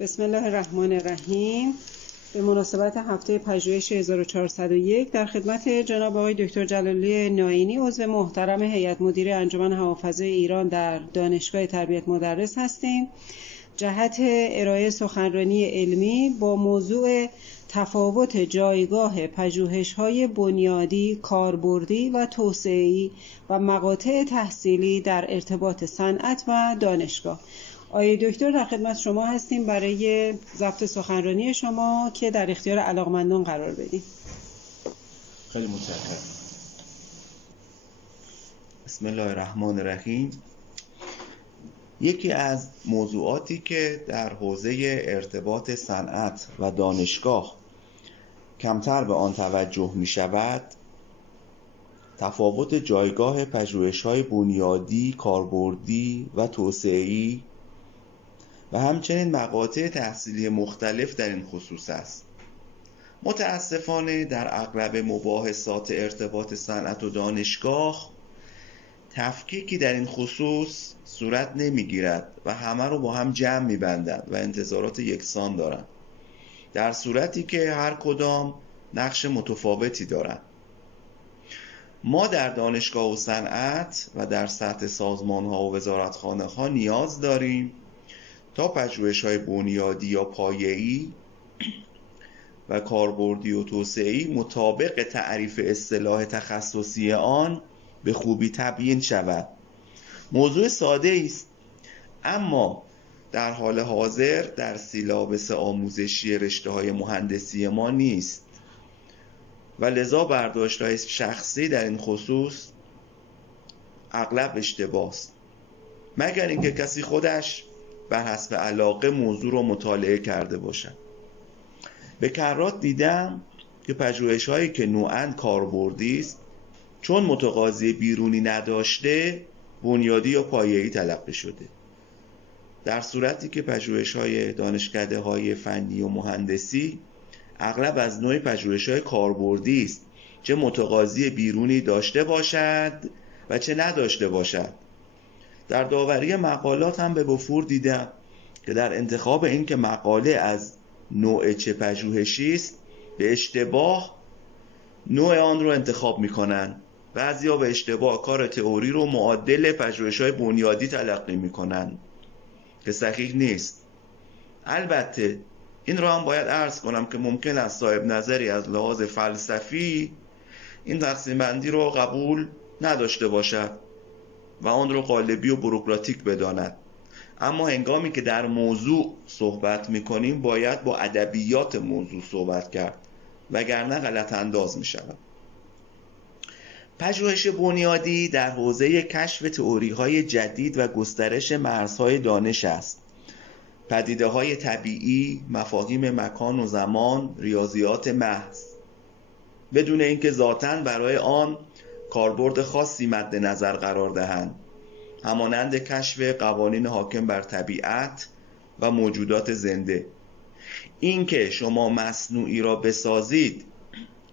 بسم الله الرحمن الرحیم. به مناسبت هفته پژوهش 1401 در خدمت جناب آقای دکتر جلالی ناینی عضو محترم هیئت مدیره انجمن هوافضای ایران در دانشگاه تربیت مدرس هستیم. جهت ارائه سخنرانی علمی با موضوع تفاوت جایگاه پژوهش‌های بنیادی، کاربردی و توسعه‌ای و مقاطع تحصیلی در ارتباط صنعت و دانشگاه. آقای دکتر در خدمت شما هستیم برای ضبط سخنرانی شما که در اختیار علاقمندان قرار بدیم. خیلی متشکرم. بسم الله الرحمن الرحیم. یکی از موضوعاتی که در حوزه ارتباط صنعت و دانشگاه کمتر به آن توجه می شود، تفاوت جایگاه پژوهش‌های بنیادی، کاربردی و توسعه‌ای و همچنین مقاطع تحصیلی مختلف در این خصوص است. متاسفانه در اغلب مباحثات ارتباط صنعت و دانشگاه تفکیکی در این خصوص صورت نمیگیرد و همه رو با هم جمع میبندند و انتظارات یکسان دارند، در صورتی که هر کدام نقش متفاوتی دارند. ما در دانشگاه و صنعت و در سطح سازمان‌ها و وزارتخانه‌ها نیاز داریم تا پژوهش‌های بنیادی یا پایه‌ای و کاربردی و توسعه‌ای مطابق تعریف اصطلاح تخصصی آن به خوبی تبیین شود. موضوع ساده است، اما در حال حاضر در سیلابس آموزشی رشته‌های مهندسی ما نیست و لذا برداشت‌های شخصی در این خصوص اغلب اشتباه است، مگر اینکه کسی خودش بر حسب علاقه موضوع رو مطالعه کرده باشد. به کرات دیدم که پژوهش‌هایی که نوعاً کاربردی است، چون متقاضی بیرونی نداشته بنیادی یا پایه‌ای تلقی شده، در صورتی که پژوهش‌های دانشکده‌های فنی و مهندسی اغلب از نوع پژوهش‌های کاربردی است، چه متقاضی بیرونی داشته باشد و چه نداشته باشد. در داوری مقالات هم به وفور دیدم که در انتخاب این که مقاله از نوع چه پژوهشی است به اشتباه نوع آن رو انتخاب می‌کنند. بعضیا به اشتباه کار تئوری رو معادل پژوهش‌های بنیادی تلقی می‌کنند که صحیح نیست. البته این رو هم باید عرض کنم که ممکن است صاحب نظری از لحاظ فلسفی این تقسیم بندی رو قبول نداشته باشد و آن رو قالبی و بوروکراتیک بداند، اما هنگامی که در موضوع صحبت می‌کنیم باید با ادبیات موضوع صحبت کرد، وگرنه غلط انداز می‌شود. پژوهش بنیادی در حوزه کشف تئوری‌های جدید و گسترش مرزهای دانش است. پدیده‌های طبیعی، مفاهیم مکان و زمان، ریاضیات محض، بدون اینکه ذاتاً برای آن کاربرد خاصی مد نظر قرار دهند، همانند کشف قوانین حاکم بر طبیعت و موجودات زنده. اینکه شما مصنوعی را بسازید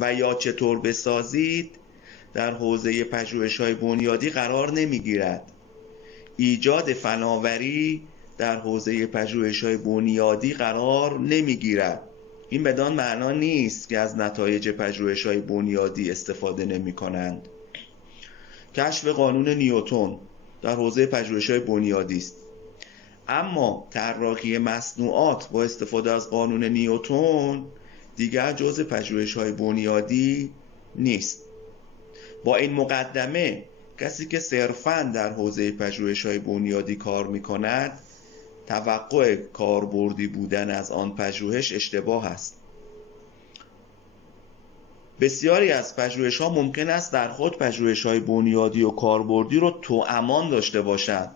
و یا چطور بسازید در حوزه پژوهش‌های بنیادی قرار نمی‌گیرد. ایجاد فناوری در حوزه پژوهش‌های بنیادی قرار نمی‌گیرد. این بدان معنا نیست که از نتایج پژوهش‌های بنیادی استفاده نمی‌کنند. کشف قانون نیوتن در حوزه پژوهش‌های بنیادی است، اما طراحی مصنوعات با استفاده از قانون نیوتن دیگر جزء پژوهش‌های بنیادی نیست. با این مقدمه کسی که صرفاً در حوزه پژوهش‌های بنیادی کار می‌کند، توقع کاربردی بودن از آن پژوهش اشتباه است. بسیاری از پژوهش‌ها ممکن است در خود پژوهش‌های بنیادی و کاربردی رو توامان داشته باشند.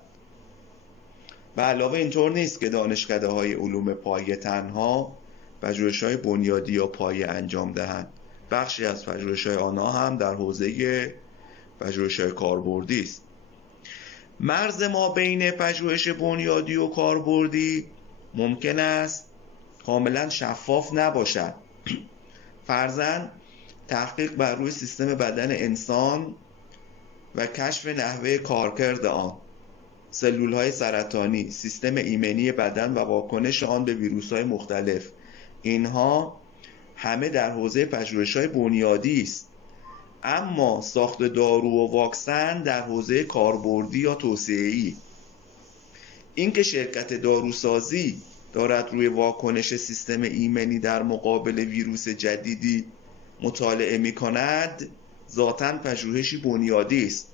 به علاوه اینطور نیست که دانشکده‌های علوم پایه تنها پژوهش‌های بنیادی یا پایه انجام دهند. بخشی از پژوهش‌های آنها هم در حوزه پژوهش‌های کاربردی است. مرز ما بین پژوهش بنیادی و کاربردی ممکن است کاملا شفاف نباشد. فرضاً تحقیق بر روی سیستم بدن انسان و کشف نحوه کارکرد آن سلولهای سرطانی، سیستم ایمنی بدن و واکنش آن به ویروس‌های مختلف، اینها همه در حوزه پژوهش‌های بنیادی است. اما ساخت دارو و واکسن در حوزه کاربردی یا توسعه‌ای. اینکه شرکت داروسازی دارد روی واکنش سیستم ایمنی در مقابل ویروس جدیدی مطالعه می‌کند، ذاتاً پژوهشی بنیادی است،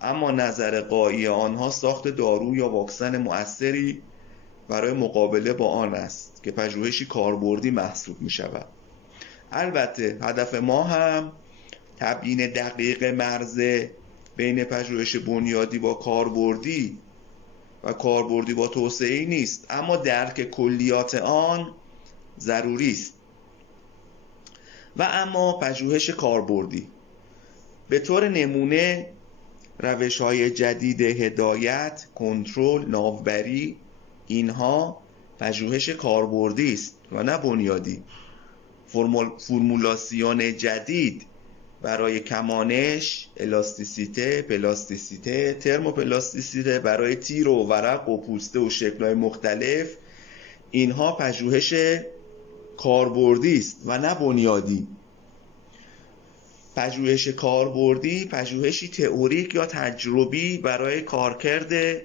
اما نظر غایی آنها ساخت دارو یا واکسن مؤثری برای مقابله با آن است که پژوهشی کاربردی محسوب می‌شود. البته هدف ما هم تبیین دقیق مرز بین پژوهش بنیادی با کاربردی و کاربردی با توسعه‌ای نیست، اما درک کلیات آن ضروری است. و اما پژوهش کاربردی به طور نمونه روش‌های جدید هدایت، کنترل، ناوبری، اینها پژوهش کاربردی است و نه بنیادی. فرمولاسیون جدید برای کمانش، الاستیسیته، پلاستیسیته، ترموپلاستیسیته برای تیر و ورق و پوسته و شکل‌های مختلف، اینها پژوهش کاربردی است و نه بنیادی. پژوهش کاربردی پژوهشی تئوریک یا تجربی برای کارکرد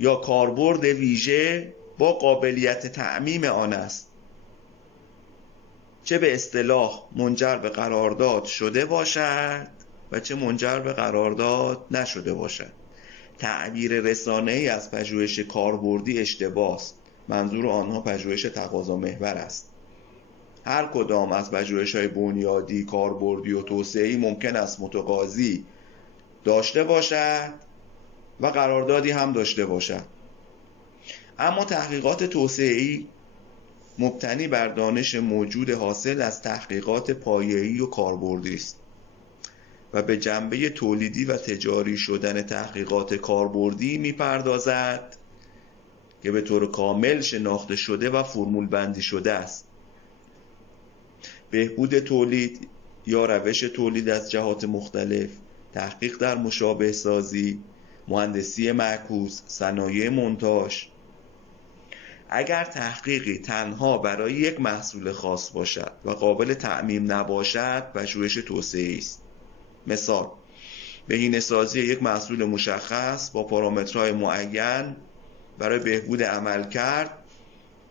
یا کاربرد ویژه با قابلیت تعمیم آن است، چه به اصطلاح منجر به قرارداد شده باشد و چه منجر به قرارداد نشده باشد. تعبیر رسانه‌ای از پژوهش کاربردی اشتباه است. منظور آنها پژوهش تقاضا محور است. هر کدام از پژوهش‌های بنیادی، کاربردی و توسعه‌ای ممکن است متقاضی داشته باشد و قراردادی هم داشته باشد. اما تحقیقات توسعه‌ای مبتنی بر دانش موجود حاصل از تحقیقات پایه‌ای و کاربردی است و به جنبه تولیدی و تجاری شدن تحقیقات کاربردی می‌پردازد که به طور کامل شناخته شده و فرمول بندی شده است. بهبود تولید یا روش تولید از جهات مختلف، تحقیق در مشابه سازی، مهندسی معکوس، صنایع مونتاژ. اگر تحقیقی تنها برای یک محصول خاص باشد و قابل تعمیم نباشد، پژوهش توسعه‌ای است. مثال، بهینه‌سازی یک محصول مشخص با پارامترهای معین برای بهبود عملکرد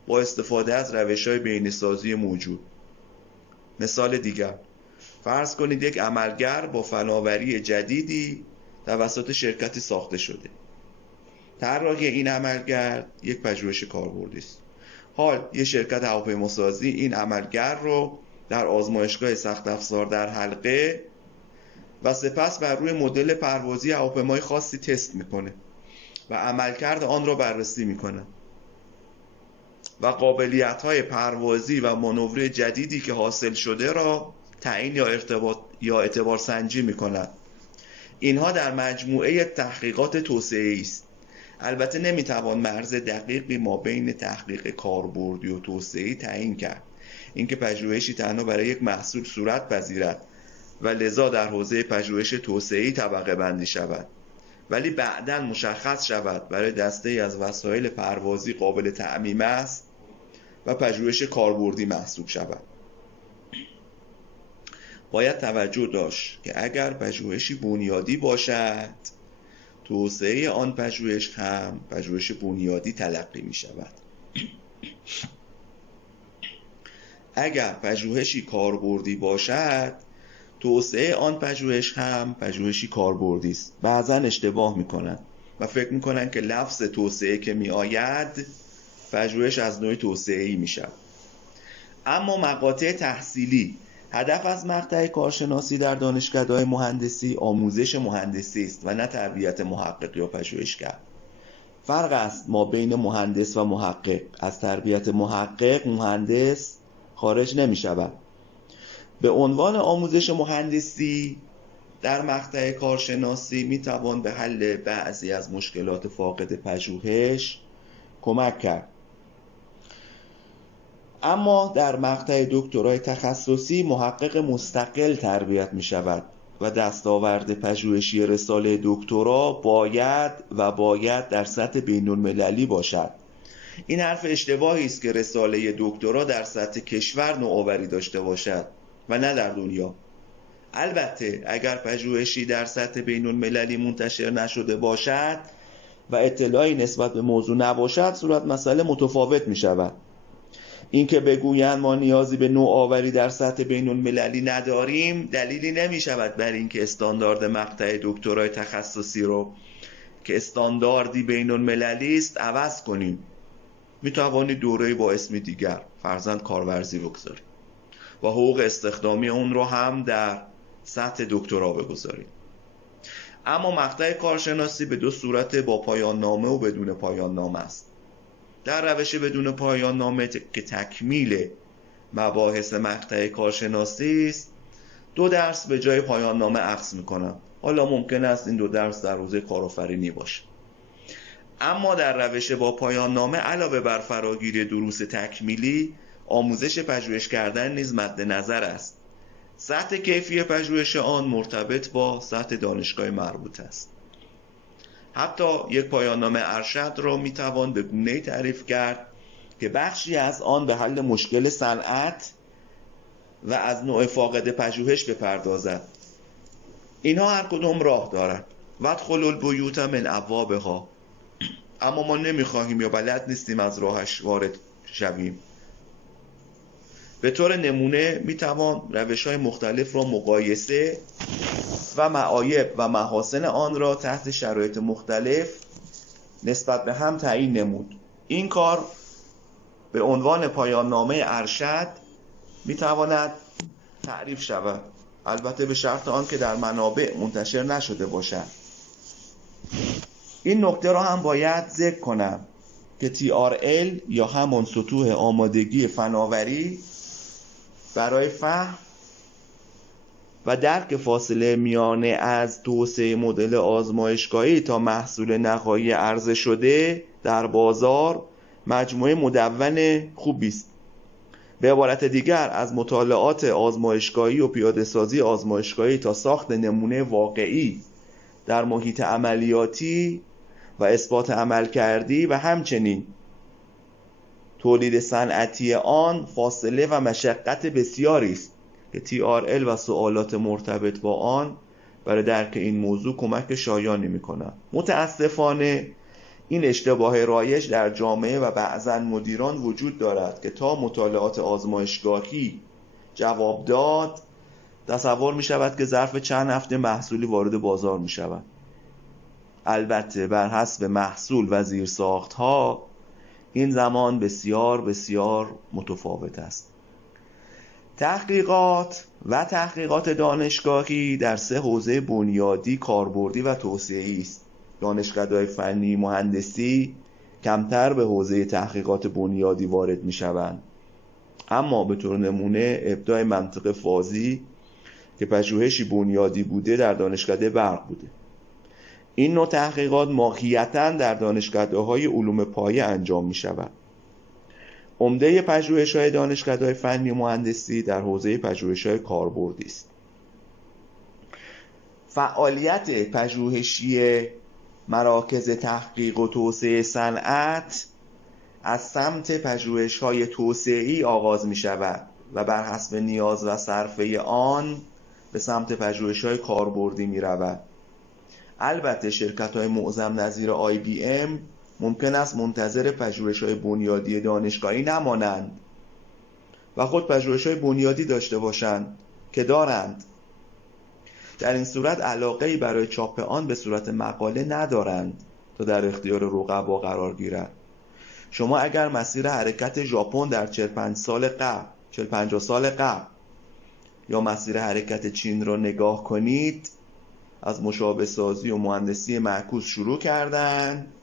با استفاده از روش‌های بهینه‌سازی موجود. مثال دیگر، فرض کنید یک عملگر با فناوری جدیدی توسط شرکتی ساخته شده. طراحی این عملگر یک پژوهش کاربردی است. حال یک شرکت هواپیماسازی این عملگر رو در آزمایشگاه سخت افزار در حلقه و سپس بر روی مدل پروازی هواپیمای خاصی تست میکنه و عملکرد آن را بررسی میکنه و قابلیت‌های پروازی و مانوری جدیدی که حاصل شده را تعیین یا اعتبار سنجی می‌کند. اینها در مجموعه تحقیقات توسعه‌ای است. البته نمی‌توان مرز دقیقی ما بین تحقیق کاربردی و توسعه‌ای تعیین کرد. اینکه پژوهشی تنها برای یک محصول صورت پذیرد و لذا در حوزه پژوهش توسعه‌ای طبقه بندی شود، ولی بعداً مشخص شود برای دسته‌ای از وسایل پروازی قابل تعمیم است و پژوهش کاربردی محسوب شود. باید توجه داشت که اگر پژوهشی بنیادی باشد، توسعه آن پژوهش هم پژوهش بنیادی تلقی می شود. اگر پژوهشی کاربردی باشد، توسعه آن پژوهش هم پژوهشی کاربردی است. بعضا اشتباه میکنند و فکر میکنند که لفظ توسعه که می آید، پژوهش از نوع توسعه‌ای می شود. اما مقاطع تحصیلی، هدف از مقطع کارشناسی در دانشکده‌های مهندسی آموزش مهندسی است و نه تربیت محقق یا پژوهشگر. فرق است ما بین مهندس و محقق. از تربیت محقق مهندس خارج نمی شود. به عنوان آموزش مهندسی در مقطع کارشناسی می توان به حل بعضی از مشکلات فاقد پژوهش کمک کرد. اما در مقطع دکترای تخصصی محقق مستقل تربیت می شود و دستاورد پژوهشی رساله دکترا باید در سطح بین‌المللی باشد. این حرف اشتباهی است که رساله دکترا در سطح کشور نوآوری داشته باشد و نه در دنیا. البته اگر پژوهشی در سطح بین‌المللی منتشر نشده باشد و اطلاعی نسبت به موضوع نباشد، صورت مسئله متفاوت می شود. اینکه بگویند ما نیازی به نوآوری در سطح بین‌المللی نداریم دلیلی نمی شود بر اینکه استاندارد مقطع دکترای تخصصی رو که استانداردی بین‌المللی است عوض کنیم. می توانید دوره‌ای با اسمی دیگر فرضاً کارورزی بگذارید و حقوق استخدامی اون رو هم در سطح دکترا بگذارید. اما مقطع کارشناسی به دو صورت، با پایان نامه و بدون پایان نامه است. در روش بدون پایان نامه که تکمیل مباحث مقطع کارشناسی است، 2 درس به جای پایان نامه اخذ میکنم. حالا ممکن است این 2 درس در حوزه کارآفرینی باشه. اما در روش با پایان نامه علاوه بر فراگیری دروس تکمیلی، آموزش پژوهش کردن نیز مد نظر است. سطح کیفی پژوهش آن مرتبط با سطح دانشگاه مربوط است. حتی یک پایان نامه ارشد را میتوان به گونه‌ای تعریف کرد که بخشی از آن به حل مشکل صنعت و از نوع فاقد پژوهش بپردازد. اینها هر کدام راه دارند. وادخلوا البیوت من ابوابها. اما ما نمیخواهیم یا بلد نیستیم از راهش وارد شویم. به طور نمونه میتوان روش‌های مختلف را مقایسه و معایب و محاسن آن را تحت شرایط مختلف نسبت به هم تعیین نمود. این کار به عنوان پایان نامه ارشد میتواند تعریف شود، البته به شرط آن که در منابع منتشر نشده باشد. این نکته را هم باید ذکر کنم که TRL یا همان سطوح آمادگی فناوری برای فهم و درک فاصله میانه از توسعه مدل آزمایشگاهی تا محصول نهایی عرضه شده در بازار مجموعه مدون خوبی است. به عبارت دیگر، از مطالعات آزمایشگاهی و پیاده‌سازی آزمایشگاهی تا ساخت نمونه واقعی در محیط عملیاتی و اثبات عملکردی و همچنین تولید صنعتی آن فاصله و مشقت بسیاری است که TRL و سوالات مرتبط با آن برای درک این موضوع کمک شایانی می‌کنند. متاسفانه این اشتباه رایج در جامعه و بعضاً مدیران وجود دارد که تا مطالعات آزمایشگاهی جواب داد تصور می‌شود که ظرف چند هفته محصولی وارد بازار می‌شود. البته بر حسب محصول و زیرساخت‌ها این زمان بسیار بسیار متفاوت است. تحقیقات دانشگاهی در 3 حوزه بنیادی، کاربردی و توسعه‌ای است. دانشکده‌های فنی مهندسی کمتر به حوزه تحقیقات بنیادی وارد می‌شوند. اما به طور نمونه ابداع منطق فازی که پژوهشی بنیادی بوده در دانشکده برق بوده. این نوع تحقیقات ماهیتاً در دانشکده‌های علوم پایه انجام می‌شود. عمده پژوهش‌های دانشکده‌های فنی و مهندسی در حوزه پژوهش‌های کاربردی است. فعالیت پژوهشی مراکز تحقیق و توسعه صنعت از سمت پژوهش‌های توسعه‌ای آغاز می‌شود و بر حسب نیاز و صرفه آن به سمت پژوهش‌های کاربردی می‌رود. البته شرکت‌های معظم نظیر IBM ممکن است منتظر پژوهش‌های بنیادی دانشگاهی نمانند و خود پژوهش‌های بنیادی داشته باشند که دارند. در این صورت علاقه‌ای برای چاپ آن به صورت مقاله ندارند تا در اختیار رقبا قرار گیرد. شما اگر مسیر حرکت ژاپن در 40-50 سال قبل یا مسیر حرکت چین را نگاه کنید، از مشابه سازی و مهندسی معکوس شروع کردند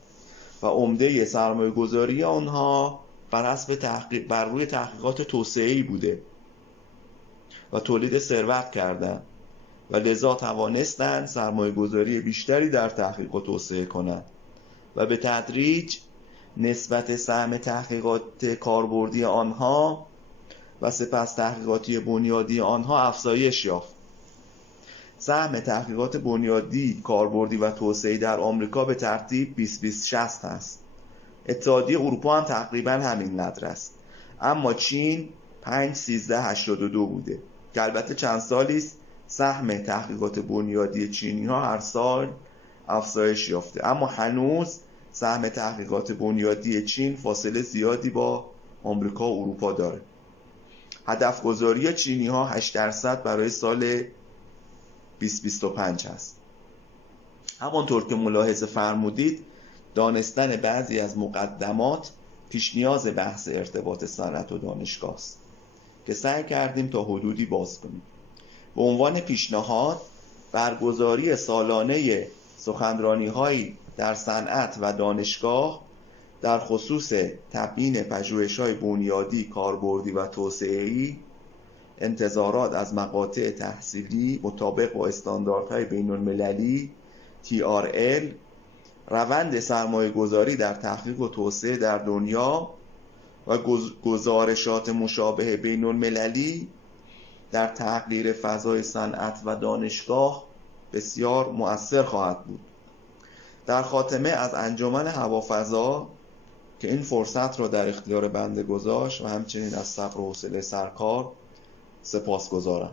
و عمده سرمایه گذاری آنها بر روی تحقیقات توسعه‌ای بوده و تولید ثروت کردند و لذا توانستند سرمایه گذاری بیشتری در تحقیق و توسعه کنند و به تدریج نسبت سهم تحقیقات کاربردی آنها و سپس تحقیقاتی بنیادی آنها افزایش یافت. سهم تحقیقات بنیادی، کاربردی و توسعه‌ای در آمریکا به ترتیب 20-20-60 است. اتحادیه اروپا هم تقریبا همینقدر است. اما چین 5-13-82 بوده که البته چند سالی است سهم تحقیقات بنیادی چینی ها هر سال افزایش یافته، اما هنوز سهم تحقیقات بنیادی چین فاصله زیادی با آمریکا و اروپا داره. هدف گذاری چینی ها 8% برای سال 2025 هست. همانطور که ملاحظه فرمودید، دانستن بعضی از مقدمات پیش نیاز بحث ارتباط صنعت و دانشگاه است که سعی کردیم تا حدودی باز کنیم. به عنوان پیشنهاد برگزاری سالانه سخنرانی‌هایی در صنعت و دانشگاه در خصوص تبیین پژوهش‌های بنیادی، کاربردی و توسعه‌ای، انتظارات از مقاطع تحصیلی مطابق با استانداردهای بین‌المللی TRL، روند سرمایه‌گذاری در تحقیق و توسعه در دنیا و گزارشات مشابه بین‌المللی در تغییر فضای صنعت و دانشگاه بسیار مؤثر خواهد بود. در خاتمه از انجمن هوافضا که این فرصت را در اختیار بنده گذاشت و همچنین از صبر و حوصله سرکار سپاسگزارم.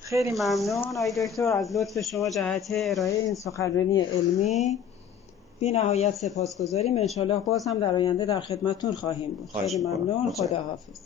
خیلی ممنون آقای دکتر از لطف شما جهت ارائه این سخنرانی علمی. بی نهایت سپاسگزاریم. انشالله باز هم در آینده در خدمتتون خواهیم بود. خیلی ممنون. خداحافظ.